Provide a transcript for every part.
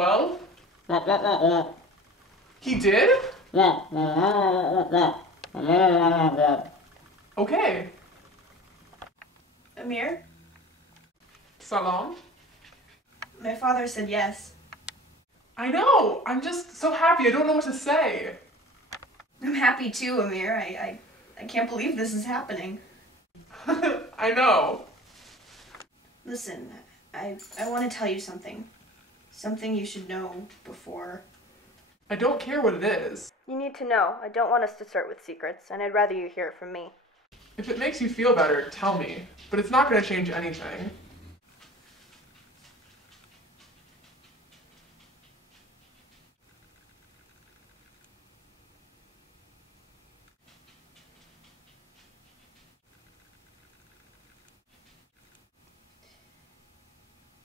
Well? He did? Okay. Amir? Salam? My father said yes. I know! I'm just so happy, I don't know what to say. I'm happy too, Amir. I can't believe this is happening. I know. Listen, I want to tell you something. Something you should know before. I don't care what it is. You need to know. I don't want us to start with secrets, and I'd rather you hear it from me. If it makes you feel better, tell me. But it's not going to change anything.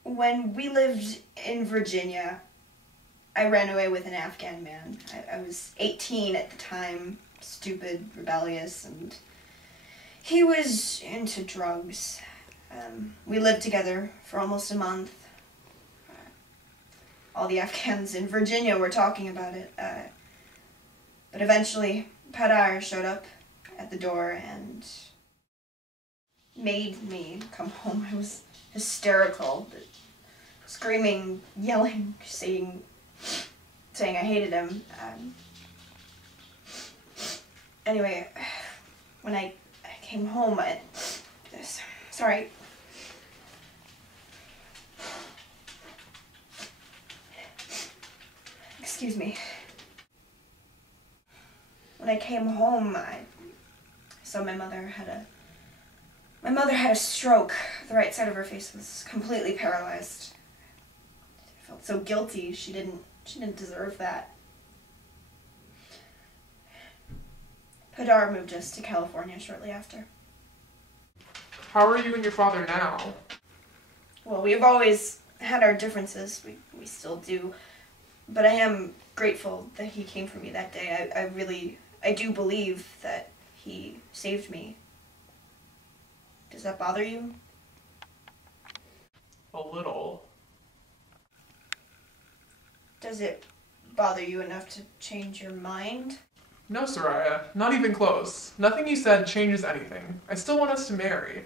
When we lived in Virginia, I ran away with an Afghan man. I was 18 at the time, stupid, rebellious, and he was into drugs. We lived together for almost a month. All the Afghans in Virginia were talking about it. But eventually, Padar showed up at the door and made me come home. I was hysterical, screaming, yelling, saying I hated him. Anyway, when I came home, sorry. Excuse me. When I came home, I saw my mother had a stroke. The right side of her face was completely paralyzed. I felt so guilty. She didn't deserve that. Padar moved us to California shortly after. How are you and your father now? Well, we've always had our differences. We still do. But I am grateful that he came for me that day. I do believe that he saved me. Does that bother you? A little. Does it bother you enough to change your mind? No, Soraya. Not even close. Nothing you said changes anything. I still want us to marry.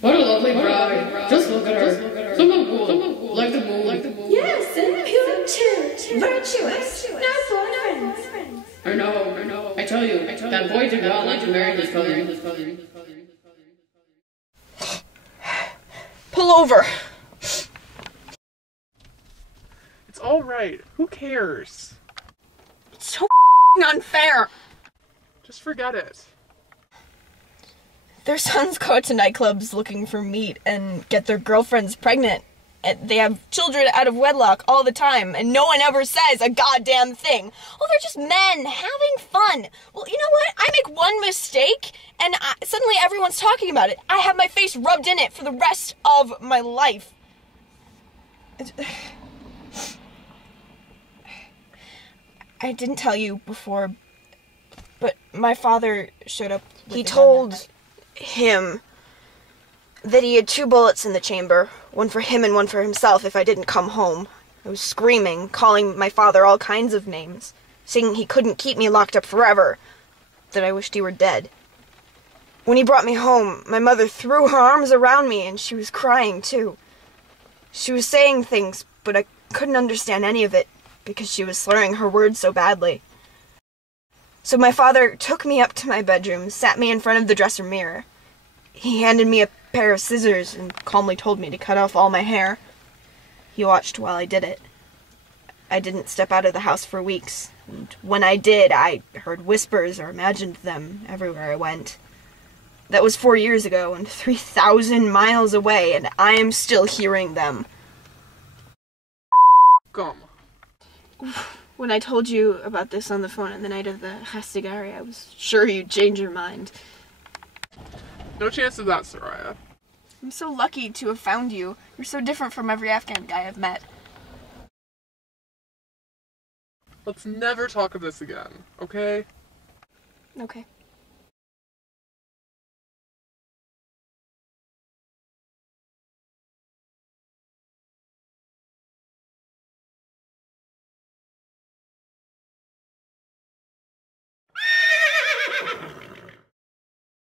What a lovely bride. Just look at her. So cool. Like the moon. Yes, and pure, virtuous. Now boyfriends. I know. I tell you, that boy did not like to marry his cousin. Pull over! It's alright. Who cares? It's so unfair! Just forget it. Their sons go out to nightclubs looking for meat and get their girlfriends pregnant. And they have children out of wedlock all the time, and no one ever says a goddamn thing. Oh, they're just men having fun. Well, you know what? I make one mistake, and suddenly everyone's talking about it. I have my face rubbed in it for the rest of my life. I didn't tell you before, but my father showed up. He told him that he had 2 bullets in the chamber, one for him and one for himself if I didn't come home. I was screaming, calling my father all kinds of names, saying he couldn't keep me locked up forever, that I wished he were dead. When he brought me home, my mother threw her arms around me and she was crying too. She was saying things, but I couldn't understand any of it because she was slurring her words so badly. So my father took me up to my bedroom, sat me in front of the dresser mirror. He handed me a pair of scissors and calmly told me to cut off all my hair. He watched while I did it. I didn't step out of the house for weeks, and when I did, I heard whispers or imagined them everywhere I went. That was 4 years ago and 3,000 miles away, and I am still hearing them. Gum. When I told you about this on the phone on the night of the Hastigari, I was sure you'd change your mind. No chance of that, Soraya. I'm so lucky to have found you. You're so different from every Afghan guy I've met. Let's never talk of this again, okay? Okay.